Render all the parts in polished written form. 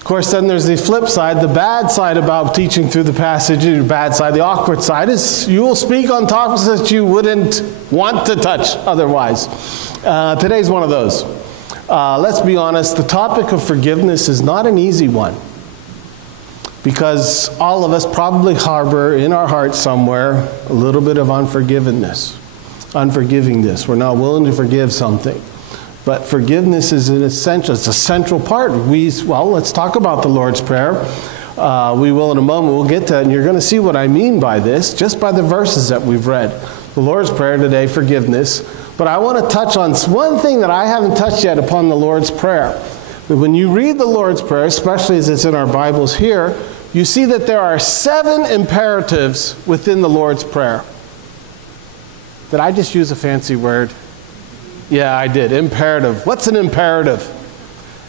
Of course, then there's the flip side, the bad side about teaching through the passage. The bad side, the awkward side, is you will speak on topics that you wouldn't want to touch otherwise. Today's one of those. Let's be honest, the topic of forgiveness is not an easy one, because all of us probably harbor in our hearts somewhere a little bit of unforgivingness. We're not willing to forgive something. But forgiveness is an essential, it's a central part. Let's talk about the Lord's Prayer. We will in a moment, we'll get to it, and you're going to see what I mean by this, just by the verses that we've read. The Lord's Prayer today, forgiveness. But I want to touch on one thing that I haven't touched yet upon the Lord's Prayer. When you read the Lord's Prayer, especially as it's in our Bibles here, you see that there are 7 imperatives within the Lord's Prayer. Did I just use a fancy word? Yeah, I did. Imperative. What's an imperative?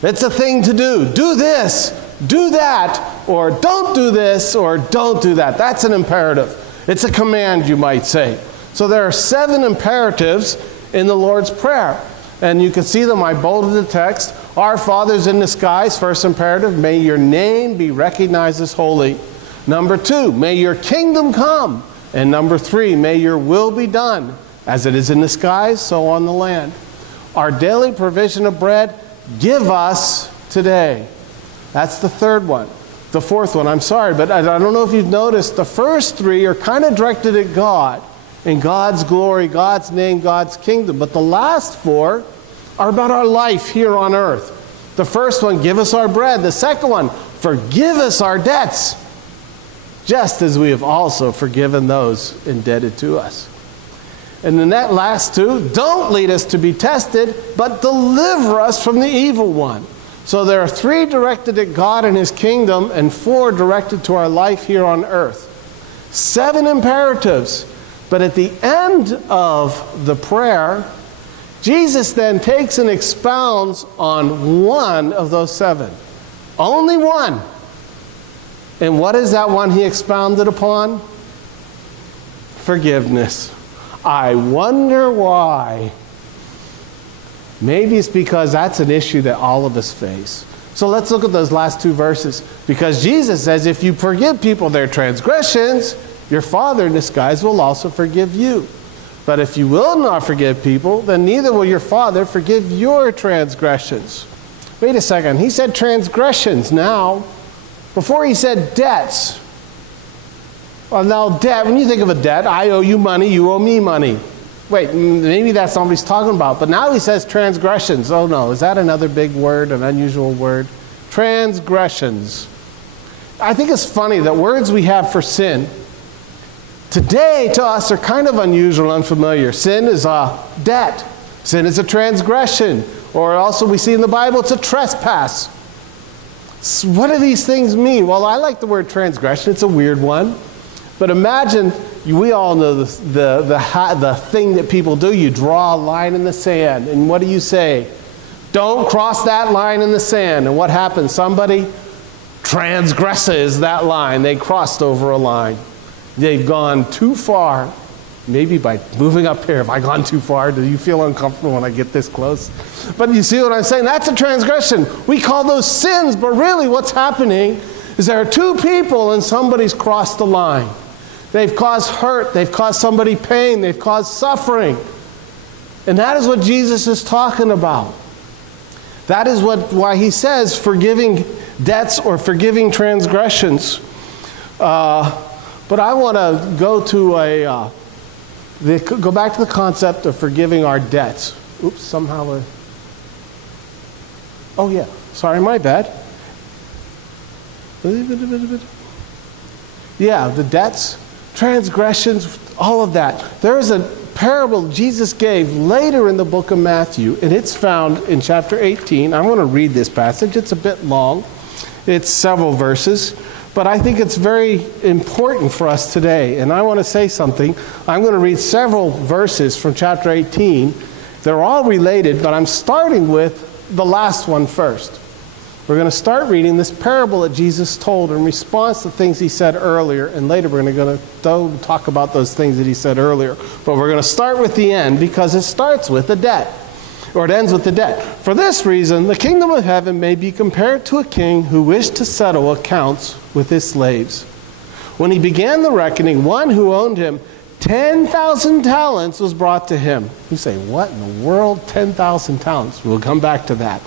It's a thing to do. Do this, do that, or don't do this, or don't do that. That's an imperative. It's a command, you might say. So there are 7 imperatives in the Lord's Prayer. And you can see them. I bolded the text. Our Father's in the skies, first imperative. May your name be recognized as holy. Number 2, may your kingdom come. And number 3, may your will be done. As it is in the skies, so on the land. Our daily provision of bread, give us today. That's the 3rd one. The 4th one, I'm sorry, but I don't know if you've noticed, the first 3 are kind of directed at God, in God's glory, God's name, God's kingdom. But the last 4 are about our life here on earth. The first one, give us our bread. The 2nd one, forgive us our debts, just as we have also forgiven those indebted to us. And the last 2, don't lead us to be tested, but deliver us from the evil one. So there are 3 directed at God and His kingdom, and 4 directed to our life here on earth. 7 imperatives. But at the end of the prayer, Jesus then takes and expounds on one of those 7. Only one. And what is that one He expounded upon? Forgiveness. I wonder why. Maybe it's because that's an issue that all of us face. So let's look at those last 2 verses. Because Jesus says, if you forgive people their transgressions, your Father in the skies will also forgive you. But if you will not forgive people, then neither will your Father forgive your transgressions. Wait a second. He said transgressions now. Before He said debts. Well, now debt, when you think of a debt, I owe you money, you owe me money. Wait, maybe that's not what He's talking about. But now He says transgressions. Oh no, is that another big word, an unusual word? Transgressions. I think it's funny that words we have for sin, today to us are kind of unusual and unfamiliar. Sin is a debt. Sin is a transgression. Or also we see in the Bible it's a trespass. So what do these things mean? Well, I like the word transgression. It's a weird one. But imagine, we all know the thing that people do. You draw a line in the sand. And what do you say? Don't cross that line in the sand. And what happens? Somebody transgresses that line. They crossed over a line. They've gone too far. Maybe by moving up here, have I gone too far? Do you feel uncomfortable when I get this close? But you see what I'm saying? That's a transgression. We call those sins, but really what's happening is there are 2 people and somebody's crossed the line. They've caused hurt. They've caused somebody pain. They've caused suffering. And that is what Jesus is talking about. That is why He says forgiving debts or forgiving transgressions. But I want to go to go back to the concept of forgiving our debts. Oops, somehow. Oh yeah, sorry, my bad. Yeah, the debts, transgressions, all of that. There is a parable Jesus gave later in the book of Matthew, and it's found in chapter 18. I'm going to read this passage. It's a bit long. It's several verses. But I think it's very important for us today. And I want to say something. I'm going to read several verses from chapter 18. They're all related, but I'm starting with the last one first. We're going to start reading this parable that Jesus told in response to things He said earlier. And later we're going to talk about those things that He said earlier. But we're going to start with the end because it starts with a debt. Or it ends with the debt. For this reason, the kingdom of heaven may be compared to a king who wished to settle accounts with his slaves. When he began the reckoning, one who owed him 10,000 talents was brought to him. You say, what in the world? 10,000 talents. We'll come back to that.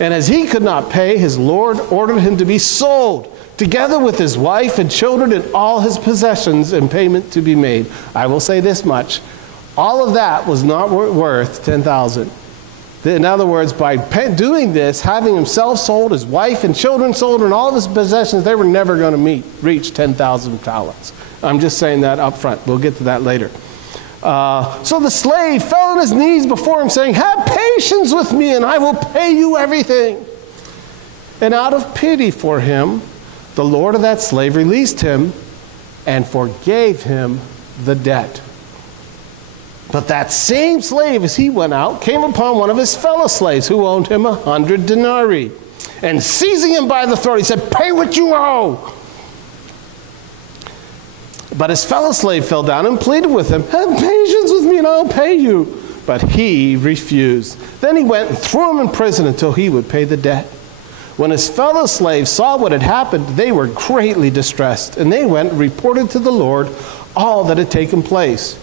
And as he could not pay, his Lord ordered him to be sold, together with his wife and children and all his possessions, and payment to be made. I will say this much. All of that was not worth 10,000. In other words, by doing this, having himself sold, his wife and children sold, and all of his possessions, they were never going to reach 10,000 talents. I'm just saying that up front. We'll get to that later. So the slave fell on his knees before him, saying, "Have patience with me, and I will pay you everything." And out of pity for him, the Lord of that slave released him and forgave him the debt. But that same slave, as he went out, came upon one of his fellow slaves who owed him 100 denarii. And seizing him by the throat, he said, "Pay what you owe." But his fellow slave fell down and pleaded with him, "Have patience with me and I'll pay you." But he refused. Then he went and threw him in prison until he would pay the debt. When his fellow slaves saw what had happened, they were greatly distressed. And they went and reported to the Lord all that had taken place.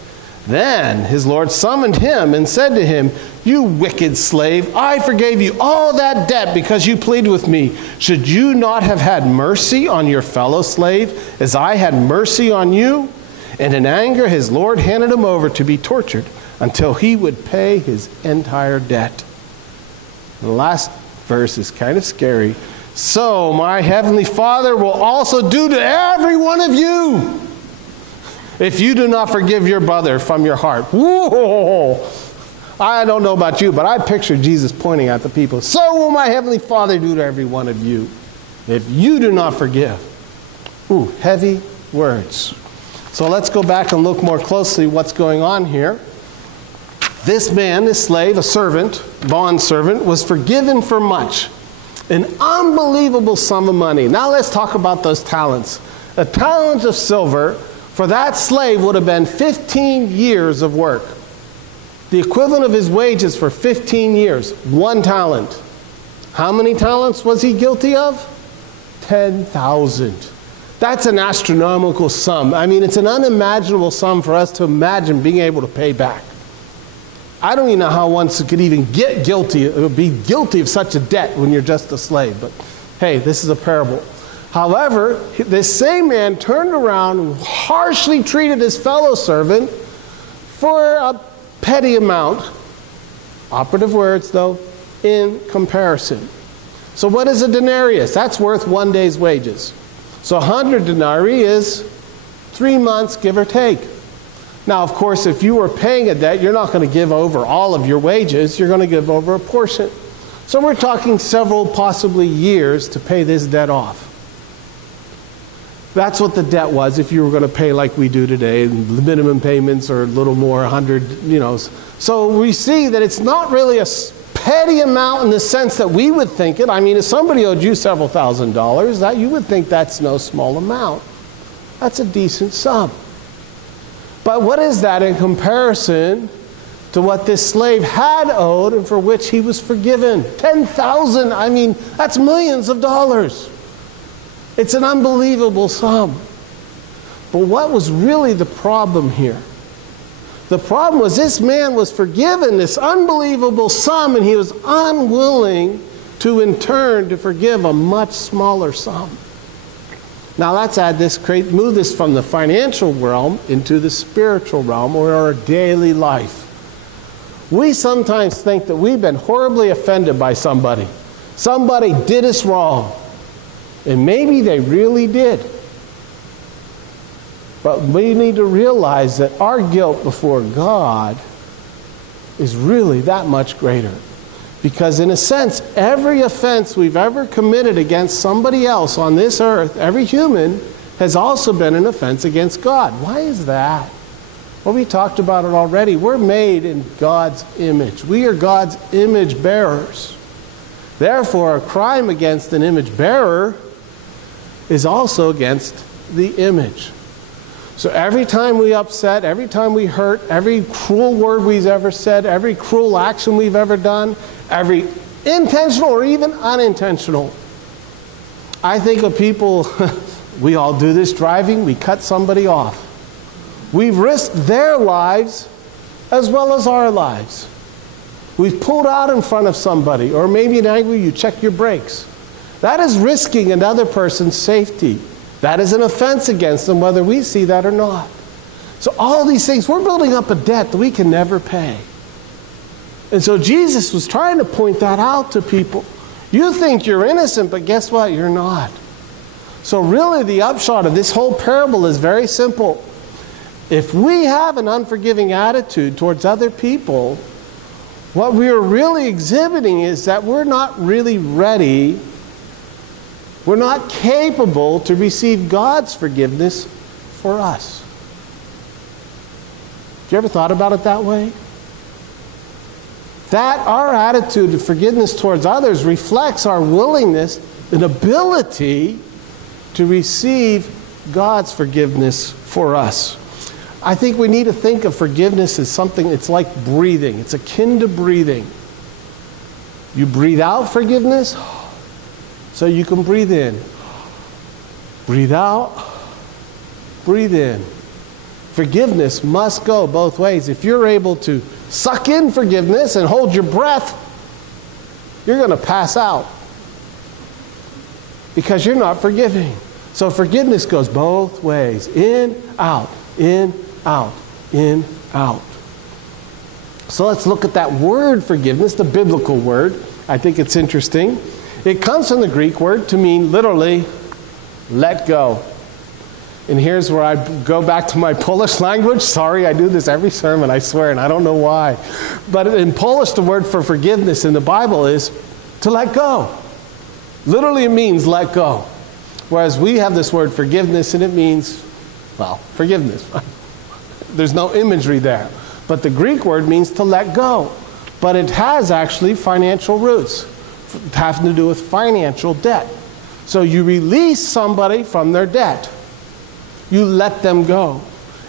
Then his Lord summoned him and said to him, "You wicked slave, I forgave you all that debt because you pleaded with me. Should you not have had mercy on your fellow slave as I had mercy on you?" And in anger his Lord handed him over to be tortured until he would pay his entire debt. The last verse is kind of scary. "So my heavenly Father will also do to every one of you if you do not forgive your brother from your heart." Whoa! I don't know about you, but I picture Jesus pointing at the people. "So will my heavenly Father do to every one of you if you do not forgive." Ooh, heavy words. So let's go back and look more closely what's going on here. This man, this slave, a servant, bondservant, was forgiven for much. An unbelievable sum of money. Now let's talk about those talents. A talent of silver for that slave would have been 15 years of work. The equivalent of his wages for 15 years, 1 talent. How many talents was he guilty of? 10,000. That's an astronomical sum. I mean, it's an unimaginable sum for us to imagine being able to pay back. I don't even know how one could even be guilty of such a debt when you're just a slave. But hey, this is a parable. However, this same man turned around and harshly treated his fellow servant for a petty amount. Operative words, though, in comparison. So what is a denarius? That's worth 1 day's wages. So 100 denarii is 3 months, give or take. Now, of course, if you were paying a debt, you're not going to give over all of your wages. You're going to give over a portion. So we're talking several, possibly years to pay this debt off. That's what the debt was if you were going to pay like we do today. The minimum payments are a little more, 100, So we see that it's not really a petty amount in the sense that we would think it. I mean, if somebody owed you several $1,000s, that you would think that's no small amount. That's a decent sum. But what is that in comparison to what this slave had owed and for which he was forgiven? 10,000, I mean, that's millions of dollars. It's an unbelievable sum. But what was really the problem here? The problem was this man was forgiven this unbelievable sum, and he was unwilling to in turn to forgive a much smaller sum. Now let's move this from the financial realm into the spiritual realm or our daily life. We sometimes think that we've been horribly offended by somebody. Somebody did us wrong. And maybe they really did. But we need to realize that our guilt before God is really that much greater. Because in a sense, every offense we've ever committed against somebody else on this earth, every human, has also been an offense against God. Why is that? Well, we talked about it already. We're made in God's image. We are God's image bearers. Therefore, a crime against an image bearer is also against the image. So every time we upset, every time we hurt, every cruel word we've ever said, every cruel action we've ever done, every intentional or even unintentional. I think of people, we all do this driving, we cut somebody off. We've risked their lives as well as our lives. We've pulled out in front of somebody, or maybe in anger you check your brakes. That is risking another person's safety. That is an offense against them, whether we see that or not. So all these things, we're building up a debt that we can never pay. And so Jesus was trying to point that out to people. You think you're innocent, but guess what? You're not. So really the upshot of this whole parable is very simple. If we have an unforgiving attitude towards other people, what we are really exhibiting is that we're not really ready. We're not capable to receive God's forgiveness for us. Have you ever thought about it that way? That our attitude of forgiveness towards others reflects our willingness and ability to receive God's forgiveness for us. I think we need to think of forgiveness as something, it's like breathing. It's akin to breathing. You breathe out forgiveness, so you can breathe in. Breathe out, breathe in. Forgiveness must go both ways. If you're able to suck in forgiveness and hold your breath, you're going to pass out because you're not forgiving. So forgiveness goes both ways. In, out, in, out, in, out. So let's look at that word forgiveness, the biblical word. I think it's interesting. It comes from the Greek word to mean literally let go. And here's where I go back to my Polish language. Sorry, I do this every sermon, I swear, and I don't know why. But in Polish, the word for forgiveness in the Bible is to let go. Literally, it means let go. Whereas we have this word forgiveness, and it means, well, forgiveness. There's no imagery there. But the Greek word means to let go. But it has actually financial roots, having to do with financial debt. So you release somebody from their debt. You let them go.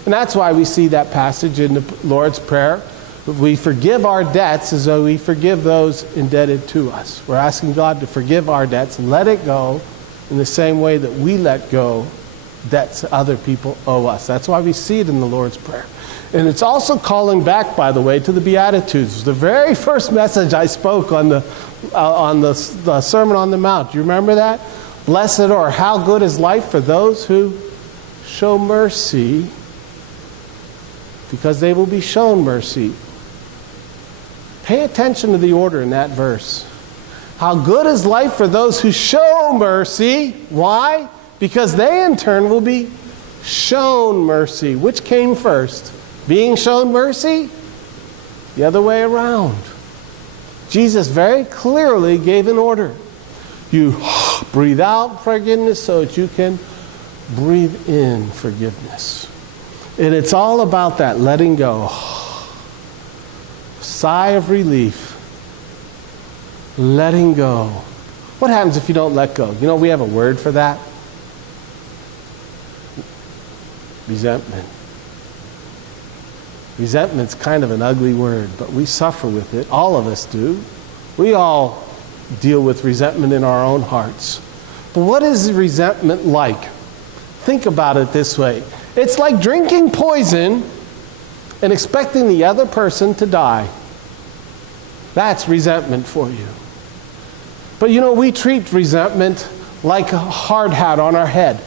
And that's why we see that passage in the Lord's Prayer. We forgive our debts as though we forgive those indebted to us. We're asking God to forgive our debts, let it go, in the same way that we let go debts other people owe us. That's why we see it in the Lord's Prayer. And it's also calling back, by the way, to the Beatitudes. The very first message I spoke on the Sermon on the Mount. Do you remember that? Blessed or how good is life for those who show mercy, because they will be shown mercy. Pay attention to the order in that verse. How good is life for those who show mercy. Why? Because they in turn will be shown mercy. Which came first? Being shown mercy? The other way around. Jesus very clearly gave an order. You breathe out forgiveness so that you can breathe in forgiveness. And it's all about that letting go. Sigh of relief. Letting go. What happens if you don't let go? You know, we have a word for that. Resentment. Resentment's kind of an ugly word, but we suffer with it. All of us do. We all deal with resentment in our own hearts. But what is resentment like? Think about it this way. It's like drinking poison and expecting the other person to die. That's resentment for you. But you know, we treat resentment like a hard hat on our head.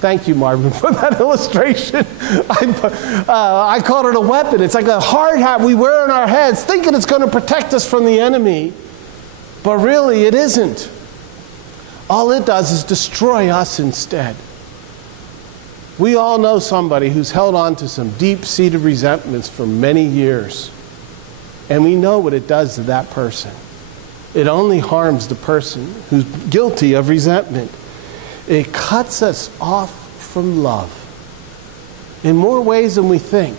Thank you, Marvin, for that illustration. I called it a weapon. It's like a hard hat we wear on our heads, thinking it's going to protect us from the enemy. But really, it isn't. All it does is destroy us instead. We all know somebody who's held on to some deep-seated resentments for many years. And we know what it does to that person. It only harms the person who's guilty of resentment. It cuts us off from love in more ways than we think.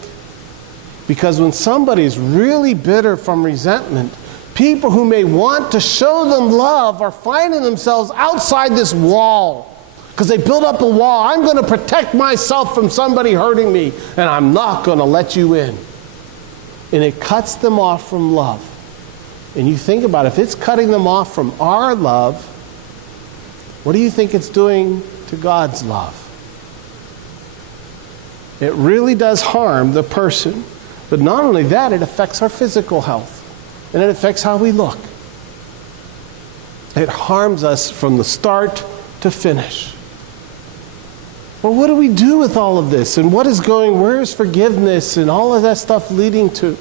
Because when somebody's really bitter from resentment, people who may want to show them love are finding themselves outside this wall, Because they build up a wall. I'm going to protect myself from somebody hurting me, and I'm not going to let you in. And it cuts them off from love. And you think about it, if it's cutting them off from our love, what do you think it's doing to God's love? It really does harm the person. But not only that, it affects our physical health. And it affects how we look. It harms us from the start to finish. Well, what do we do with all of this? And where is forgiveness and all of that stuff leading to?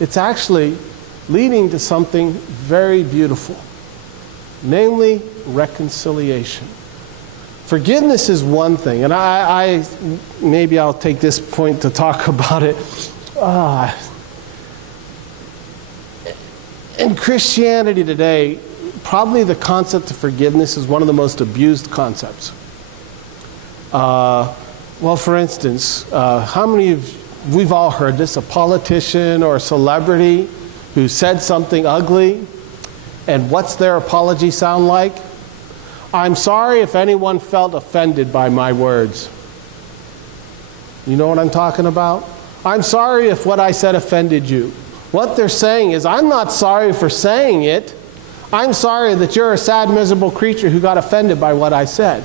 It's actually leading to something very beautiful. Namely, reconciliation. Forgiveness is one thing. And I maybe I'll take this point to talk about it. In Christianity today, probably the concept of forgiveness is one of the most abused concepts. Well, for instance, how many of we've all heard this, a politician or a celebrity who said something ugly, and what's their apology sound like? I'm sorry if anyone felt offended by my words. You know what I'm talking about? I'm sorry if what I said offended you. What they're saying is, I'm not sorry for saying it. I'm sorry that you're a sad, miserable creature who got offended by what I said.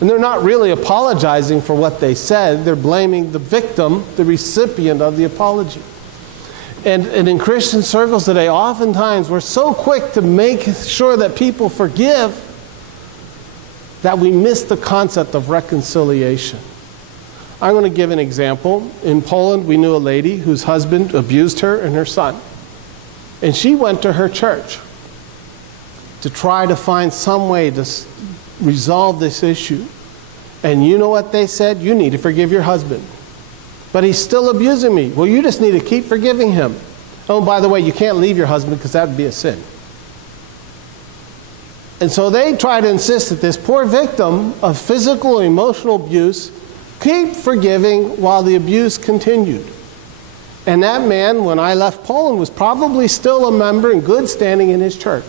And they're not really apologizing for what they said. They're blaming the victim, the recipient of the apology. And in Christian circles today, oftentimes we're so quick to make sure that people forgive that we miss the concept of reconciliation. I'm going to give an example. In Poland, we knew a lady whose husband abused her and her son. And she went to her church to try to find some way to resolve this issue. And you know what they said? You need to forgive your husband. But he's still abusing me. Well, you just need to keep forgiving him. Oh, by the way, you can't leave your husband because that would be a sin. And so they try to insist that this poor victim of physical and emotional abuse keep forgiving while the abuse continued. And that man, when I left Poland, was probably still a member in good standing in his church.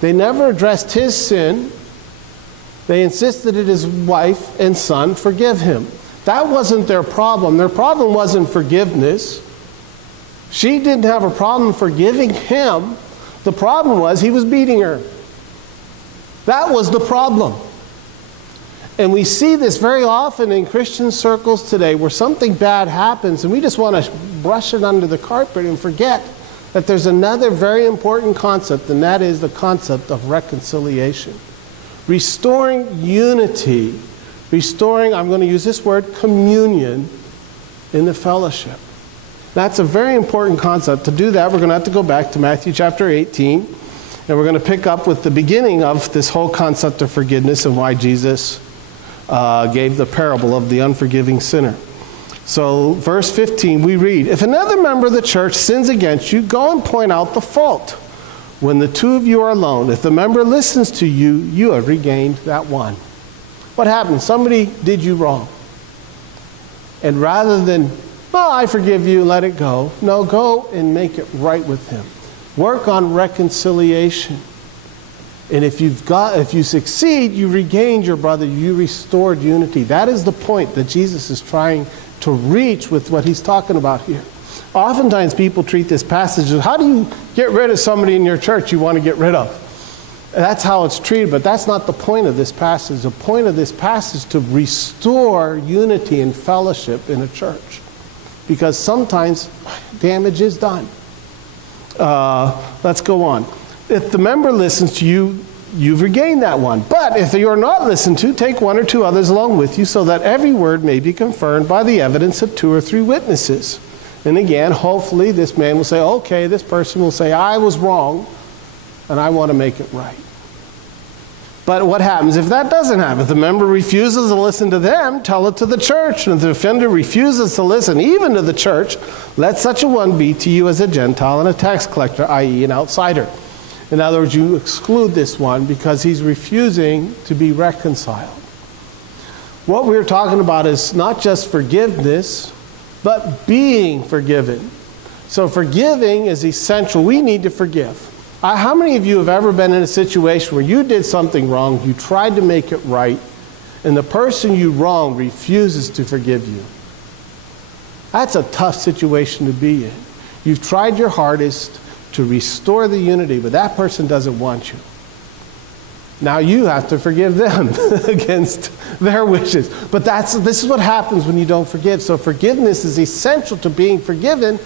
They never addressed his sin. They insisted that his wife and son forgive him. That wasn't their problem. Their problem wasn't forgiveness. She didn't have a problem forgiving him. The problem was he was beating her. That was the problem. And we see this very often in Christian circles today where something bad happens and we just want to brush it under the carpet and forget that there's another very important concept, and that is the concept of reconciliation. Restoring unity, restoring, I'm going to use this word, communion in the fellowship. That's a very important concept. To do that, we're going to have to go back to Matthew chapter 18, and we're going to pick up with the beginning of this whole concept of forgiveness and why Jesus gave the parable of the unforgiving sinner. So, verse 15, we read, "If another member of the church sins against you, go and point out the fault. When the two of you are alone, if the member listens to you, you have regained that one." What happened? Somebody did you wrong. And rather than, "Oh, I forgive you, let it go," no, go and make it right with him. Work on reconciliation. And if you succeed, you regained your brother, you restored unity. That is the point that Jesus is trying to reach with what he's talking about here. Oftentimes people treat this passage as, how do you get rid of somebody in your church you want to get rid of? That's how it's treated, but that's not the point of this passage. The point of this passage is to restore unity and fellowship in a church. Because sometimes damage is done. Let's go on. If the member listens to you, you've regained that one. But if you are not listened to, take one or two others along with you, so that every word may be confirmed by the evidence of 2 or 3 witnesses. And again, hopefully this man will say, okay, this person will say, I was wrong, and I want to make it right. But what happens if that doesn't happen? If the member refuses to listen to them, tell it to the church. And if the offender refuses to listen even to the church, let such a one be to you as a Gentile and a tax collector, i.e. an outsider. In other words, you exclude this one because he's refusing to be reconciled. What we're talking about is not just forgiveness, but being forgiven. So forgiving is essential. We need to forgive. How many of you have ever been in a situation where you did something wrong, you tried to make it right, and the person you wronged refuses to forgive you? That's a tough situation to be in. You've tried your hardest to restore the unity, but that person doesn't want you. Now you have to forgive them against their wishes. But this is what happens when you don't forgive. So forgiveness is essential to being forgiven,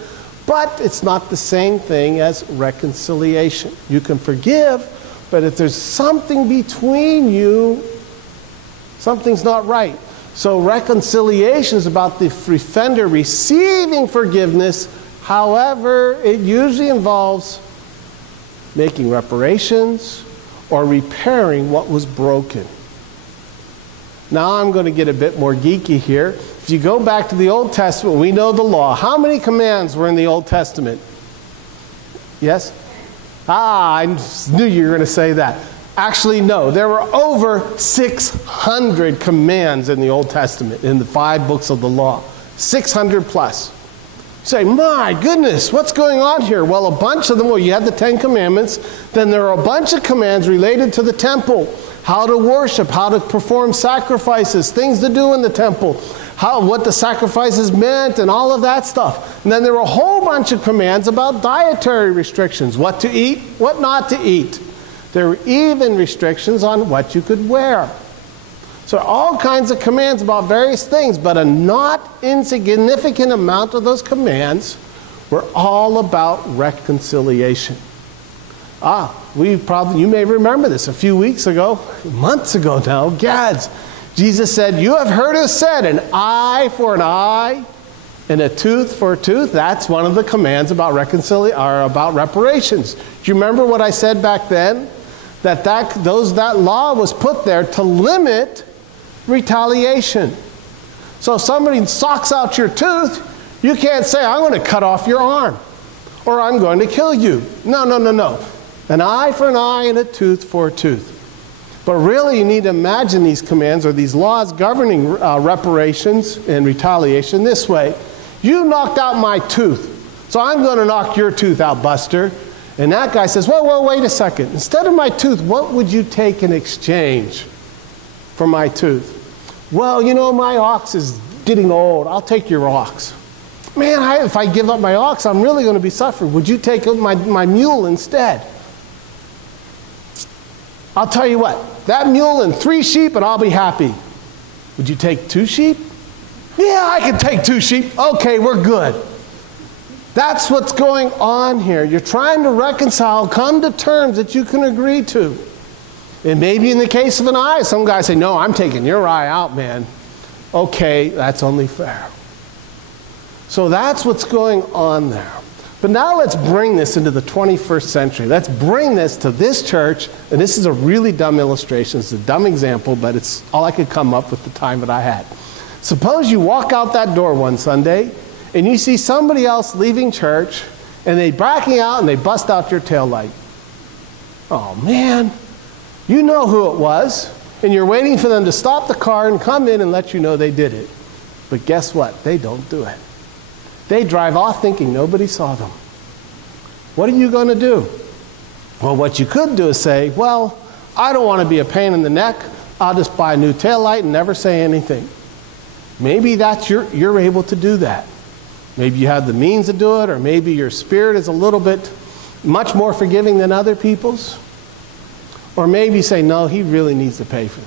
but it's not the same thing as reconciliation. You can forgive, but if there's something between you, something's not right. So reconciliation is about the offender receiving forgiveness. However, it usually involves making reparations or repairing what was broken. Now I'm going to get a bit more geeky here. If you go back to the Old Testament, we know the law. How many commands were in the Old Testament? Yes? I knew you were going to say that. Actually, no. There were over 600 commands in the Old Testament, in the 5 books of the law. 600 plus. You say, my goodness, what's going on here? Well, a bunch of them, you had the 10 Commandments. Then there are a bunch of commands related to the temple. How to worship, how to perform sacrifices, things to do in the temple, what the sacrifices meant, and all of that stuff. And then there were a whole bunch of commands about dietary restrictions, what to eat, what not to eat. There were even restrictions on what you could wear. So all kinds of commands about various things, but a not insignificant amount of those commands were all about reconciliation. You may remember this a few weeks ago, months ago now, Gads. Jesus said, you have heard it said, an eye for an eye and a tooth for a tooth. That's one of the commands about about reparations. Do you remember what I said back then? That law was put there to limit retaliation. So if somebody socks out your tooth, you can't say, I'm going to cut off your arm or I'm going to kill you. No. An eye for an eye and a tooth for a tooth. But really you need to imagine these commands or these laws governing reparations and retaliation this way. You knocked out my tooth, so I'm going to knock your tooth out, Buster. And that guy says, well, wait a second. Instead of my tooth, what would you take in exchange for my tooth? Well, my ox is getting old. I'll take your ox. Man, if I give up my ox, I'm really going to be suffering. Would you take my mule instead? I'll tell you what, that mule and 3 sheep and I'll be happy. Would you take 2 sheep? Yeah, I can take 2 sheep. Okay, we're good. That's what's going on here. You're trying to reconcile, come to terms that you can agree to. And maybe in the case of an eye, some guys say, no, I'm taking your eye out, man. Okay, that's only fair. So that's what's going on there. But now let's bring this into the 21st century. Let's bring this to this church. And this is a really dumb illustration. It's a dumb example, but it's all I could come up with the time that I had. Suppose you walk out that door one Sunday and you see somebody else leaving church and they backing out and they bust out your taillight. Oh man, you know who it was. And you're waiting for them to stop the car and come in and let you know they did it. But guess what? They don't do it. They drive off thinking nobody saw them. What are you going to do? Well, what you could do is say, well, I don't want to be a pain in the neck. I'll just buy a new taillight and never say anything. Maybe you're able to do that. Maybe you have the means to do it, or maybe your spirit is a little bit much more forgiving than other people's. Or maybe say, no, he really needs to pay for it.